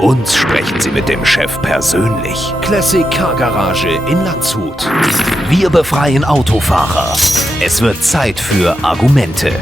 uns sprechen Sie mit dem Chef persönlich. Classic Car Garage in Landshut. Wir befreien Autofahrer. Es wird Zeit für Argumente.